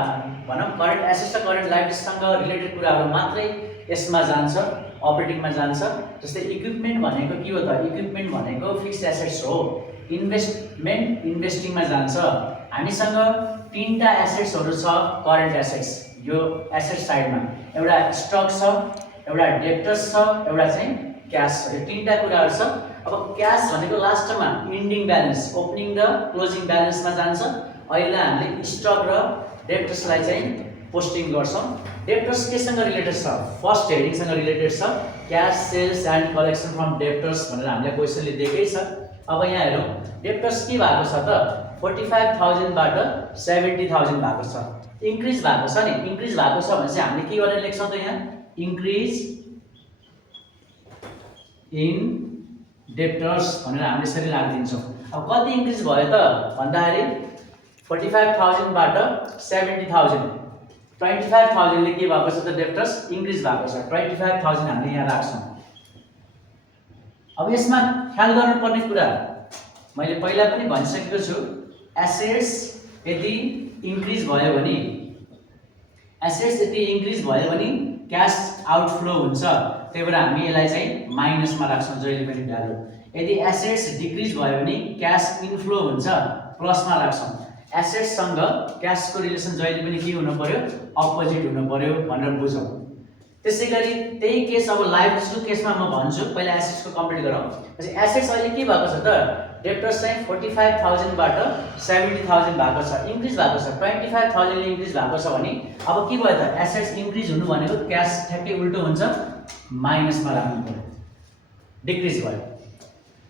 भनौँ, करेन्ट एसेट्स र करेन्ट लायबिलिटीसँग रिलेटेड कुराहरू मात्रै यसमा जान्छ, अपरेटिङमा जान्छ। जस्तै इक्विपमेन्ट भनेको के हो त, इक्विपमेन्ट भनेको फिक्स एसेट्स हो, इन्भेस्टमेन्ट इन्भेस्टिङमा जान्छ। हामीसँग 3टा एसेट्सहरू छ करेन्ट एसेट्स, यो एसेट साइडमा एउटा स्टक छ, एउटा डेप्टर्स छ, एउटा चाहिँ क्यास छ, यो 3टा कुराहरू छ। अब क्यास भनेको लास्टमा इन्डिङ ब्यालेन्स, ओपनिङ र क्लोजिङ ब्यालेन्समा जान्छ। अहिले हामीले स्टक र डेप्टर्सलाई चाहिँ पोस्टिङ गर्छौँ। डेप्टर्स केसँग रिलेटेड छ, फर्स्ट हेडिङसँग रिलेटेड छ, cash sales and collection from debtors भनेर हामीलाई क्वेसनले दिएकै छ। अब यहाँ हेरौँ डेप्टर्स के भएको छ त, 45,000 बाट 70,000 भएको छ, इन्क्रिज भएको छ नि। इन्क्रिज भएको छ भने चाहिँ हामीले के गरेर लेख्छौँ त, यहाँ इन्क्रिज इन डेप्टर्स भनेर हामीले यसरी राखिदिन्छौँ। अब कति इन्क्रिज भयो त भन्दाखेरि 45,000 बाट 70,000, 25,000 ले के भएको छ त डेप्टर्स इन्क्रिज भएको छ, 25,000 हामीले यहाँ राख्छौँ। अब यसमा ख्याल गर्नुपर्ने कुरा मैले पहिला पनि भनिसकेको छु, एसेट्स यदि इन्क्रिज भयो भने, एसेट्स यदि इन्क्रिज भयो भने क्यास आउटफ्लो हुन्छ, त्यही भएर हामी यसलाई चाहिँ माइनसमा राख्छौँ जहिले पनि भ्यालु। यदि एसेट्स डिक्रिज भयो भने क्यास इन्फ्लो हुन्छ, प्लसमा राख्छौँ। एसेट्ससँग क्यासको रिलेसन जहिले पनि के हुनु पर्यो, अपोजिट हुनु पर्यो भनेर बुझौँ। त्यसैगरी त्यही केस अब लायबिलिटीजको केसमा म भन्छु पहिला एसेट्सको कम्प्लिट गरौँ। पछि एसेट्स अहिले के भएको छ त डेब्टर्स चाहिँ 45,000 बाट 70,000 भएको छ, इन्क्रिज भएको छ। 25,000 ले इन्क्रिज भएको छ भने अब के भयो त एसेट्स इन्क्रिज हुनु भनेको क्याश ठ्याक्कै उल्टो हुन्छ, माइनसमा राख्नु पर्यो, डिक्रिज भयो।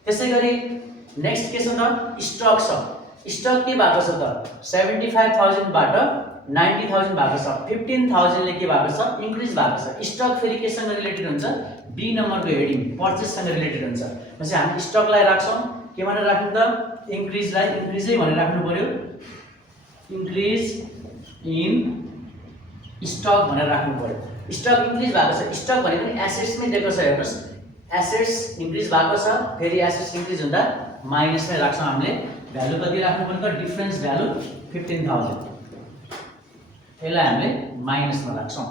त्यसैगरी नेक्स्ट के छ त स्टक छ। स्टक के भएको छ त 75,000 बाट 90,000 भएको छ, 15,000 ले के भएको छ इन्क्रिज भएको छ। स्टक फेरि केसँग रिलेटेड हुन्छ बी नम्बरको हेडिङ पर्चेससँग रिलेटेड हुन्छ। भनेपछि हामी स्टकलाई राख्छौं के भनेर राख्नु त इन्क्रिजलाई इन्क्रिजै भनेर राख्नु पर्यो, इन्क्रिज इन स्टक भनेर राख्नु पर्यो। स्टक इन्क्रिज भएको छ, स्टक भनेको नि एसेट्समै दिएको छ हेर्नुस्, एसेट्स इन्क्रिज भएको छ फेरि एसेट्स इन्क्रिज हुँदा माइनसमै राख्छौं हामीले। भ्यालु कति राख्नु पर्यो त डिफरेन्स भ्यालु 15,000, यसलाई हामीले माइनसमा राख्छौं।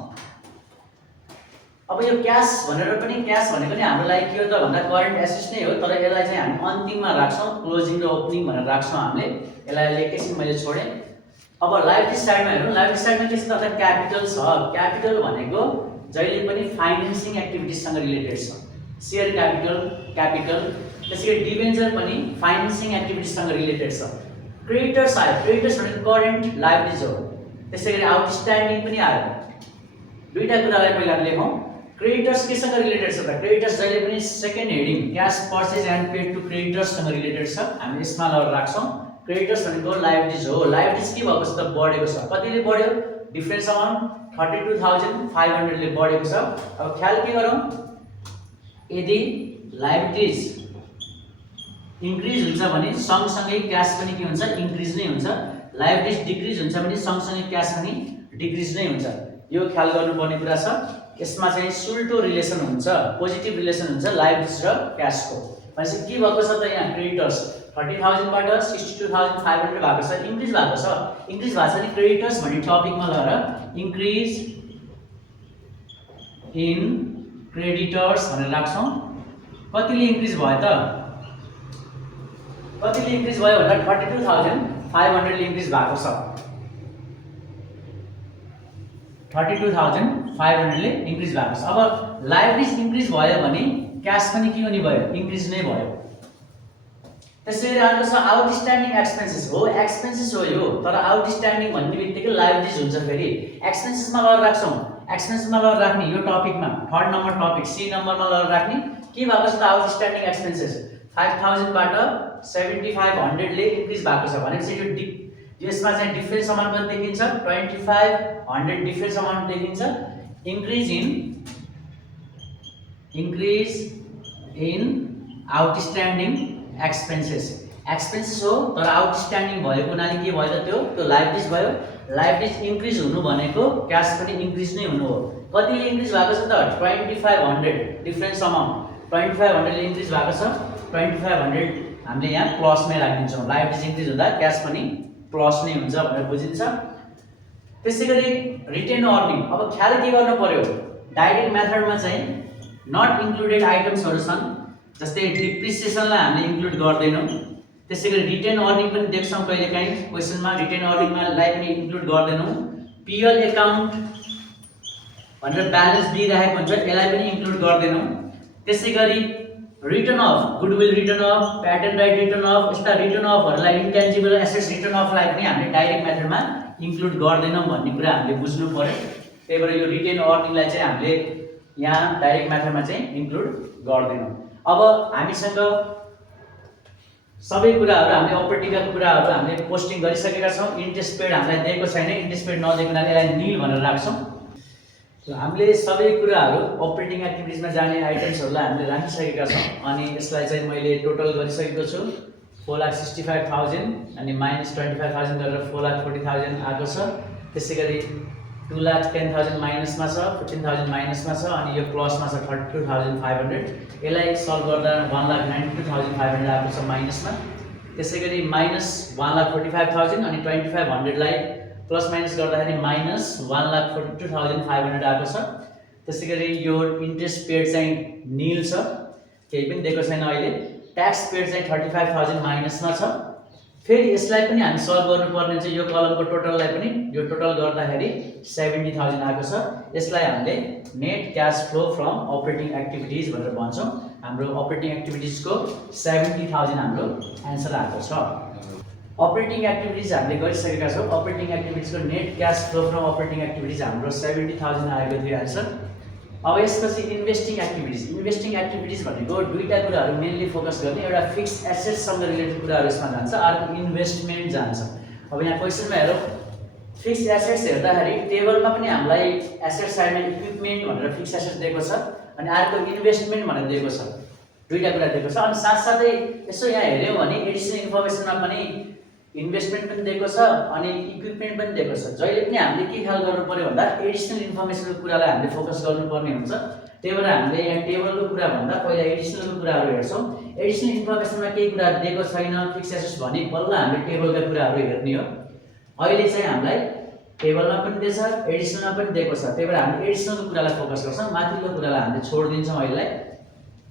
अब यो क्याश भनेर पनि क्याश भनेको नि हाम्रो लागि के हो त भन्दा करेन्ट एसेट्स नै हो, तर यसलाई चाहिँ हामी अन्तिममा राख्छौं, क्लोजिङ र ओपनिङ भनेर राख्छौं हामीले। यसलाई एकैछिन मैले छोडे। अब लायबिलिटी साइडमा हेरौँ, लायबिलिटी साइडमा के छ त क्यापिटल छ। क्यापिटल भनेको जहिले पनि फाइनान्सिङ एक्टिभिटीजसँग रिलेटेड छ, शेयर क्यापिटल क्यापिटल। त्यसैगरी डिबेन्चर पनि फाइनान्सिङ एक्टिभिटीजसँग रिलेटेड छ। क्रेडिटर्स आयो, क्रेडिटर्स भनेको करेन्ट लायबिलिटीज हो। त्यसैगरी आउटस्ट्यान्डिङ पनि आयो। दुईटा कुरालाई पहिला लेखौँ। क्रेडिटर्स केसँग रिलेटेड छ त क्रेडिटर्स जहिले पनि second heading cash purchase and paid to क्रेडिटर्ससँग रिलेटेड छ, हामी यसमा लगेर राख्छौं। क्रेडिटर्स भनेको लायबिलिटीज हो। लायबिलिटीज के भएको छ त बढेको छ, कतिले बढ्यो डिफरेन्स अमाउन्ट 32,500 ले बढेको छ। अब ख्याल के गरौँ, यदि लायबिलिटीज इन्क्रिज हुन्छ भने सँगसँगै क्याश पनि के हुन्छ इन्क्रिज नै हुन्छ, लायबिलिटीज डिक्रिज हुन्छ भने सँगसँगै क्याश पनि डिक्रिज नै हुन्छ। यो ख्याल गर्नुपर्ने कुरा छ। यसमा चाहिँ सुल्टो रिलेसन हुन्छ, पोजिटिभ रिलेसन हुन्छ लायबिलिटीज र क्याशको। भनेपछि के भएको छ त यहाँ क्रेडिटर्स 30,000 बाट 62,500 भएको छ, इन्क्रिज भएको छ। इन्क्रिज भएको छ भने क्रेडिटर्स भन्ने टपिकमा लगेर इन्क्रिज इन क्रेडिटर्स भनेर राख्छौं। कतिले इन्क्रिज भयो त कतिले इन्क्रिज भयो भन्दा 32,500 ले इन्क्रिज भएको छ, 32,500 ले इन्क्रिज भएको छ। अब लायबिलिटीज इन्क्रिज भयो भने क्याश पनि के हुने भयो इन्क्रिज नै भयो। त्यसैले अर्को छ आउटस्ट्यान्डिङ एक्सपेन्सेस हो, एक्सपेन्सेस हो यो, तर आउटस्ट्यान्डिङ भन्ने बित्तिकै लायबिलिटीज हुन्छ। फेरि एक्सपेन्सेसमा लगेर राख्छौं, एक्सपेन्सेसमा लगेर राख्ने यो टपिकमा थर्ड नम्बर टपिक सी नम्बरमा लगेर राख्ने। के भएको छ त आउटस्ट्यान्डिङ एक्सपेन्सेस 5,000 बाट 7,500 ले इन्क्रिज भएको छ। भनेपछि यो यसमा चाहिँ डिफरेन्स अमाउन्ट पनि देखिन्छ, 2,500 डिफरेन्स अमाउन्ट देखिन्छ। Increase in outstanding expenses, expenses हो तर आउटस्ट्यान्डिङ भएको हुनाले के भयो त त्यो लायबिलिटीज भयो। लायबिलिटीज इन्क्रिज हुनु भनेको क्याश पनि इन्क्रिज नै हुनु हो। कतिले इन्क्रिज भएको छ त 2,500 डिफरेन्स अमाउन्ट 2,500 ले इन्क्रिज भएको छ। 2,500 हामीले यहाँ प्लसमै राखिदिन्छौँ, लायबिलिटीज इन्क्रिज हुँदा क्याश पनि प्लस नै हुन्छ भनेर बुझिन्छ। त्यसैगरी रिटेन अर्निङ। अब ख्याल के गर्नु पर्यो, डाइरेक्ट मेथडमा चाहिँ नट इन्क्लुडेड आइटम्सहरु छन्, जस्तै डिप्रिसिएसनलाई हामीले इन्क्लुड गर्दैनौं। त्यसैगरी रिटेन अर्निङ पनि देख्छौं कहिलेकाहीँ क्वेशनमा, रिटेन अर्निङमा लाई पनि इन्क्लुड गर्दैनौं। पीएल अकाउन्ट भनेर ब्यालेन्स दिइरहेको हुन्छ, यसलाई पनि इन्क्लुड गर्दैनौं। त्यसैगरी return of goodwill return of patent right return of यस्ता रिटर्न अफहरुलाई इन्टेन्जिबल एसेट्स रिटर्न अफलाई पनि हामीले डाइरेक्ट मेथडमा इन्क्लुड गर्दैनौं भन्ने कुरा हामीले बुझ्नु पर्यो। त्यही भएर यो रिटेन अर्निङलाई चाहिँ हामीले यहाँ डाइरेक्ट मेथडमा चाहिँ इन्क्लुड गर्दैनौं। अब हामीसँग सबै कुराहरु हामीले अपरेटिङका कुराहरु हामीले पोस्टिङ गरिसकेका छौं। इन्ट्रेस्ट पेड हामीलाई दिएको छैन, इन्ट्रेस्ट पेड नदिएकोले यसलाई नील भनेर राख्छौं। हामीले सबै कुराहरु अपरेटिङ एक्टिभिटिजमा जाने आइटम्सहरुलाई हामीले राखिसकेका छौं अनि यसलाई चाहिँ मैले टोटल गरिसकेको छु। 4,65,000 अनि -25,000 गरेर 4,40,000 आएको छ। त्यसैगरी 2,10,000 माइनसमा छ, 15,000 माइनसमा छ अनि यो प्लसमा छ 32,500। यसलाई सल्भ गर्दा 1,92,500 आएको छ माइनसमा। त्यसैगरी -1,45,000 अनि 2,500 लाई प्लस माइनस गर्दाखेरि -1,42,500 आएको छ। त्यसैगरी यो इन्ट्रेस्ट पेड चाहिँ नील छ, केही पनि दिएको छैन अहिले। ट्याक्स पेड चाहिँ 35,000 माइनसमा छ। फेरि यसलाई पनि हामी सल्भ गर्नुपर्ने चाहिँ यो कलमको टोटललाई पनि यो टोटल गर्दाखेरि 70,000 आएको छ। यसलाई हामीले net cash flow from operating activities भनेर भन्छौँ। हाम्रो अपरेटिङ एक्टिभिटिजको 70,000 हाम्रो एन्सर आएको छ। अपरेटिङ एक्टिभिटिज हामीले गरिसकेका छौँ। अपरेटिङ एक्टिभिटिजको net cash flow from operating activities हाम्रो 70,000 आएको थियो एन्सर। अब यसपछि इन्भेस्टिङ एक्टिभिटिज। इन्भेस्टिङ एक्टिभिटिज भनेको दुईटा कुराहरू मेनली फोकस गर्ने, एउटा फिक्स एसेटसँग रिलेटेड कुराहरू यसमा जान्छ, अर्को इन्भेस्टमेन्ट जान्छ। अब यहाँ क्वेसनमा हेरौँ, फिक्स एसेट्स हेर्दाखेरि टेबलमा पनि हामीलाई एसेट साइडमा इक्विपमेन्ट भनेर फिक्स एसेट्स दिएको छ अनि अर्को इन्भेस्टमेन्ट भनेर दिएको छ, दुईटा कुरा दिएको छ। अनि साथसाथै यसो यहाँ हेऱ्यौँ भने एडिसनल इन्फर्मेसनमा पनि इन्भेस्टमेन्ट पनि दिएको छ अनि इक्विपमेन्ट पनि दिएको छ। जहिले पनि हामीले के ख्याल गर्नु पर्यो भन्दा एडिसनल इन्फर्मेसनको कुरालाई हामीले फोकस गर्नुपर्ने हुन्छ। त्यही भएर हामीले यहाँ टेबलको कुरा भन्दा पहिला एडिसनलको कुराहरू हेर्छौँ। एडिसनल इन्फर्मेसनमा केही कुराहरू दिएको छैन फिक्स एसेट्स भने बल्ल हामीले टेबलका कुराहरू हेर्ने हो। अहिले चाहिँ हामीलाई टेबलमा पनि दिएछ एडिसनलमा पनि दिएको छ, त्यही भएर हामीले एडिसनलको कुरालाई फोकस गर्छौँ, माथिल्लो कुरालाई हामीले छोडिदिन्छौँ। अहिलेलाई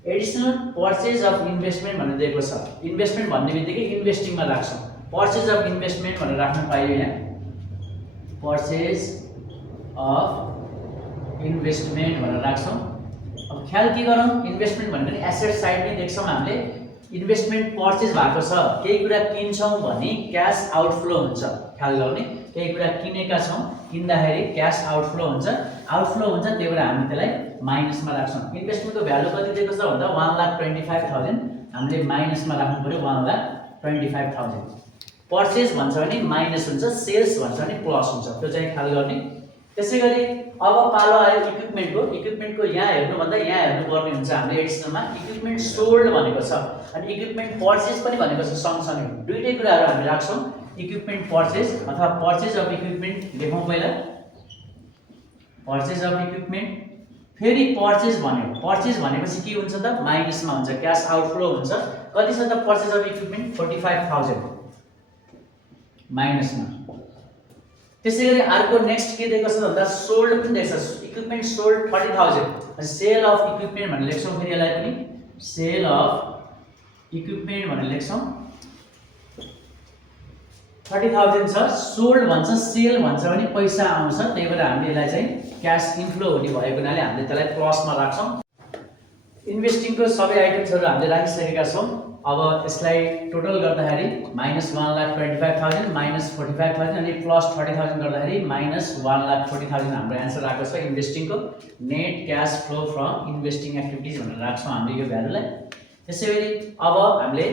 एडिसनल पर्चेज अफ इन्भेस्टमेन्ट भनेर दिएको छ। इन्भेस्टमेन्ट भन्ने बित्तिकै इन्भेस्टिङमा राख्छौँ। पर्चेज अफ इन्भेस्टमेन्ट भनेर राख्न पाइयो यहाँ, पर्चेज अफ इन्भेस्टमेन्ट भनेर राख्छौँ। अब ख्याल के गरौँ, इन्भेस्टमेन्ट भनेको एसेट साइड नै देख्छौँ हामीले। इन्भेस्टमेन्ट पर्चेज भएको छ, केही कुरा किन्छौँ भने क्यास आउटफ्लो हुन्छ, ख्याल गर्ने। केही कुरा किनेका छौँ, किन्दाखेरि क्यास आउटफ्लो हुन्छ, त्यही भएर हामी त्यसलाई माइनसमा राख्छौँ। इन्भेस्टमेन्टको भ्यालु कति दिएको छ भन्दा 1,25,000, हामीले माइनसमा राख्नु पऱ्यो 1,25,000। पर्चेज भन्छ भने माइनस हुन्छ, सेल्स भन्छ भने प्लस हुन्छ, त्यो चाहिँ ख्याल गर्ने। त्यसै गरी अब पालो आयो इक्विपमेन्टको यहाँ हेर्नुभन्दा यहाँ हेर्नुपर्ने हुन्छ हामीले एडिसनलमा। इक्विपमेन्ट सोल्ड भनेको छ अनि इक्विपमेन्ट पर्चेज पनि भनेको छ, सँगसँगै दुईटै कुराहरू हामी राख्छौँ। इक्विपमेन्ट पर्चेज अथवा पर्चेज अफ इक्विपमेन्ट लेखौँ पहिला, पर्चेज अफ इक्विपमेन्ट। फेरि पर्चेज भन्यो, पर्चेज भनेपछि के हुन्छ त माइनसमा हुन्छ, क्यास आउटफ्लो हुन्छ। कति छ त पर्चेज अफ इक्विपमेन्ट 45,000 माइनसमा। त्यसै गरी अर्को नेक्स्ट के दिएको छ भन्दा सोल्ड पनि दिएको छ, equipment sold 30,000। Sale of equipment भनेर लेख्छौँ, फेरि यसलाई पनि सेल अफ इक्विपमेन्ट भनेर लेख्छौँ। 30,000 छ, सोल्ड भन्छ सेल भन्छ भने पैसा आउँछ, त्यही भएर हामीले यसलाई चाहिँ क्यास इन्फ्लो हुने भएको हुनाले हामीले त्यसलाई प्लसमा राख्छौँ। इन्भेस्टिङको सबै आइटम्सहरू हामीले राखिसकेका छौँ। अब यसलाई टोटल गर्दाखेरि -1,25,000 -45,000 अनि +30,000 गर्दाखेरि -1,40,000 हाम्रो एन्सर आएको छ। इन्भेस्टिङको net cash flow from investing activities भनेर राख्छौँ हामीले यो भ्यालुलाई। त्यसै गरी अब हामीले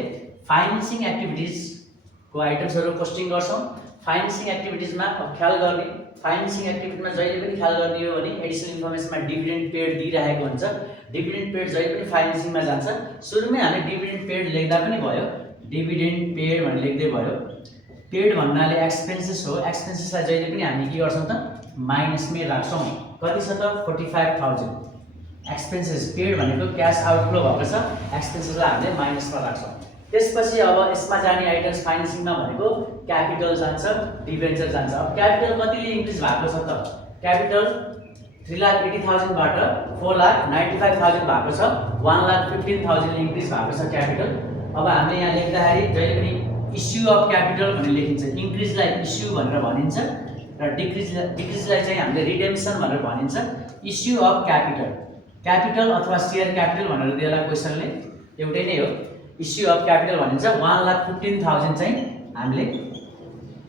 फाइनेन्सिङ एक्टिभिटिजको आइटम्सहरू पोस्टिङ गर्छौँ। फाइनेन्सिङ एक्टिभिटिजमा अब ख्याल गर्ने, फाइनेन्सिङ एक्टिभिटीमा जहिले पनि ख्याल गर्ने हो भने एडिसनल इन्फर्मेसनमा डिभिडेन्ड पेड दिइरहेको हुन्छ। डिभिडेन्ड पेड जहिले पनि फाइनेन्सिङमा जान्छ। सुरुमै हामी डिभिडेन्ड पेड लेख्दा पनि भयो, डिभिडेन्ड पेड भनेर लेख्दै भयो। पेड भन्नाले एक्सपेन्सेस हो, एक्सपेन्सेसलाई जहिले पनि हामी के गर्छौँ त माइनसमै राख्छौँ। कति छ त 45,000 एक्सपेन्सेस। पेड भनेको क्यास आउटफ्लो भएको छ, एक्सपेन्सेसलाई हामीले माइनसमा राख्छौँ। त्यसपछि अब यसमा जाने आइटम्स फाइनेन्सिङमा भनेको क्यापिटल जान्छ, डिभेन्चर जान्छ। अब क्यापिटल कतिले इन्क्रिज भएको छ त, क्यापिटल 3,80,000 बाट 4,95,000 भएको छ, 1,15,000 इन्क्रिज भएको छ क्यापिटल। अब हामीले यहाँ लेख्दाखेरि जहिले पनि इस्यु अफ क्यापिटल भनेर लेखिन्छ। इन्क्रिजलाई इस्यु भनेर भनिन्छ र डिक्रिजलाई चाहिँ हामीले रिडेम्सन भनेर भनिन्छ। इस्यु अफ क्यापिटल, क्यापिटल अथवा सेयर क्यापिटल भनेर दिएला क्वेसनले, एउटै नै हो। इस्यु अफ क्यापिटल भनिन्छ। 1,15,000 चाहिँ हामीले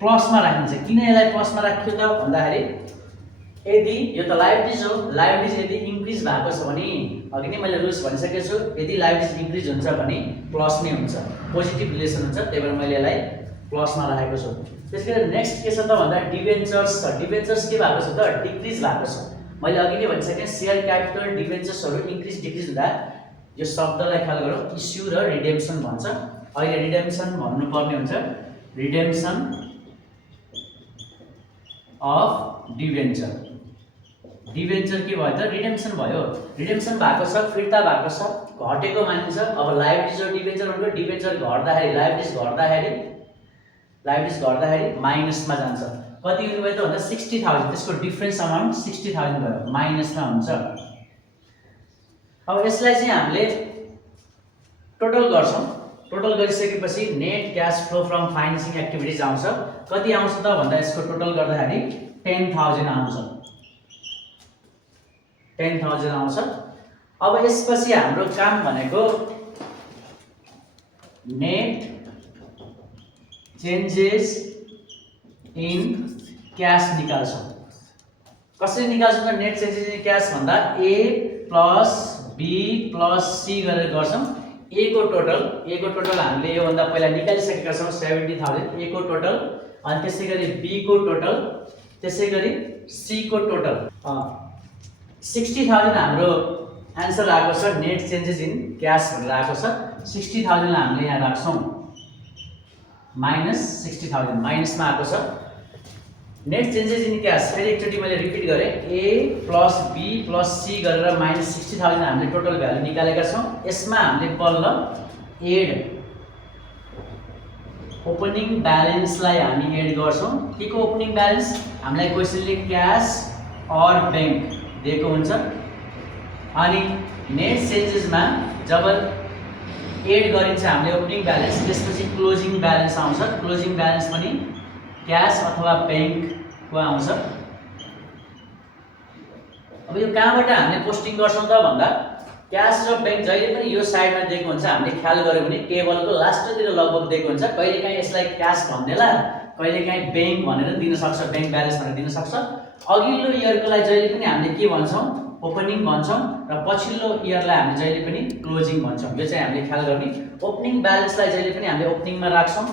प्लसमा राखिन्छ। किन यसलाई प्लसमा राखियो त भन्दाखेरि यदि यो त लायबिलिटिज हो, लायबिलिटिज यदि इन्क्रिज भएको छ भने अघि नै मैले रुल्स भनिसकेको छु, यदि लायबिलिटिज इन्क्रिज हुन्छ भने प्लस नै हुन्छ, पोजिटिभ रिलेसन हुन्छ, त्यही भएर मैले यसलाई प्लसमा राखेको छु। त्यसैगरी नेक्स्ट के छ त भन्दा डिभेन्चर्स छ। डिभेन्चर्स के भएको छ त डिक्रिज भएको छ। मैले अघि नै भनिसकेँ सेयर क्यापिटल डिभेन्चर्सहरू इन्क्रिज डिक्रिज हुँदा यो शब्दलाई ख्याल गरौँ, इस्यु र रिडेम्सन भन्छ। अहिले रिडेम्सन भन्नुपर्ने हुन्छ, रिडेम्सन अफ डिभेन्चर। डिभेन्चर के भयो त रिडेम्सन भयो। रिडेम्सन भएको छ, फिर्ता भएको छ, घटेको मानिन्छ। अब लायबिलिटिज र डिभेन्चर भनेको डिभेन्चर घट्दाखेरि लायबिलिटिज घट्दाखेरि माइनसमा जान्छ। कति हुनुभयो त भन्दा 60,000, त्यसको डिफरेन्स अमाउन्ट 60,000 भयो, माइनसमा हुन्छ। अब यसलाई चाहिँ हामीले टोटल गर्छौँ। टोटल गरिसकेपछि net cash flow from financing activities आउँछ। कति आउँछ त भन्दा यसको टोटल गर्दाखेरि 10,000 आउँछ। 10,000 आउँछ। अब यसपछि हाम्रो काम भनेको नेट चेन्जेस इन क्यास निकाल्छौँ। कसरी निकाल्छौँ त नेट चेन्जेस इन क्यास भन्दा ए प्लस बी प्लस सी गरेर गर्छौँ। ए को टोटल हामीले योभन्दा पहिला निकालिसकेका छौँ 70,000 ए को टोटल, अनि त्यसै गरी बी को टोटल, त्यसै गरी सी को टोटल 60,000 हाम्रो आन्सर आएको छ। नेट चेन्जेस इन क्यास भनेर आएको छ। 60,000 हामीले यहाँ राख्छौँ माइनस 60,000 माइनसमा आएको छ। नेट चेन्जेस इन क्यास फेरि एकचोटि मैले रिपिट गरेँ, ए प्लस बी प्लस सी गरेर माइनस 60,000 हामीले टोटल भ्यालु निकालेका छौँ। यसमा हामीले बल्ल एड ओपनिङ ब्यालेन्सलाई हामी एड गर्छौँ। के को ओपनिङ ब्यालेन्स? हामीलाई क्वेसनले क्यास अर ब्याङ्क दिएको हुन्छ, अनि नेट चेन्जेसमा जब एड गरिन्छ हामीले ओपनिङ ब्यालेन्स, त्यसपछि क्लोजिङ ब्यालेन्स आउँछ। क्लोजिङ ब्यालेन्स पनि क्यास अथवा ब्याङ्कको आउँछ। अब यो कहाँबाट हामीले पोस्टिङ गर्छौँ त भन्दा क्यास र ब्याङ्क जहिले पनि यो साइडमा दिएको हुन्छ। हामीले ख्याल गऱ्यो भने टेबलको लास्टतिर लगभग दिएको हुन्छ। कहिलेकाहीँ यसलाई क्यास भन्नेला, कहिलेकाहीँ ब्याङ्क भनेर दिन सक्छ, ब्याङ्क ब्यालेन्स भनेर दिन सक्छ। अघिल्लो इयरको लागि जहिले पनि हामीले के भन्छौँ? ओपनिङ भन्छौँ, र पछिल्लो इयरलाई हामीले जहिले पनि क्लोजिङ भन्छौँ। यो चाहिँ हामीले ख्याल गर्ने। ओपनिङ ब्यालेन्सलाई जहिले पनि हामीले ओपनिङमा राख्छौँ,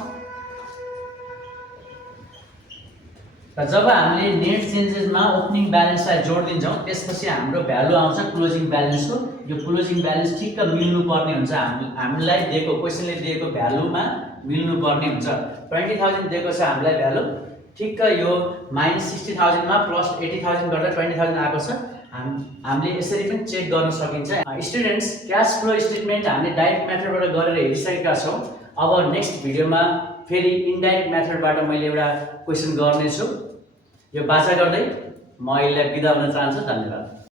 र जब हामीले नेट चेन्जेसमा ओपनिङ ब्यालेन्सलाई जोड दिन्छौँ त्यसपछि हाम्रो भ्यालु आउँछ क्लोजिङ ब्यालेन्सको। यो क्लोजिङ ब्यालेन्स ठिक्क मिल्नु पर्ने हुन्छ, हामीलाई दिएको क्वेसनले दिएको भ्यालुमा मिल्नु पर्ने हुन्छ। 20,000 दिएको छ हामीलाई भ्यालु, ठिक्क यो माइनस 60,000 मा प्लस 80,000 गर्दा 20,000 आएको छ। हामीले यसरी पनि चेक गर्न सकिन्छ। स्टुडेन्ट्स, क्यास फ्लो स्टेटमेन्ट हामीले डाइरेक्ट मेथडबाट गरेर हेरिसकेका छौँ। अब नेक्स्ट भिडियोमा फेरि इन्डाइरेक्ट मेथडबाट मैले एउटा क्वेसन गर्नेछु। यो बाचा गर्दै म यसलाई बिदा हुन चाहन्छु। धन्यवाद।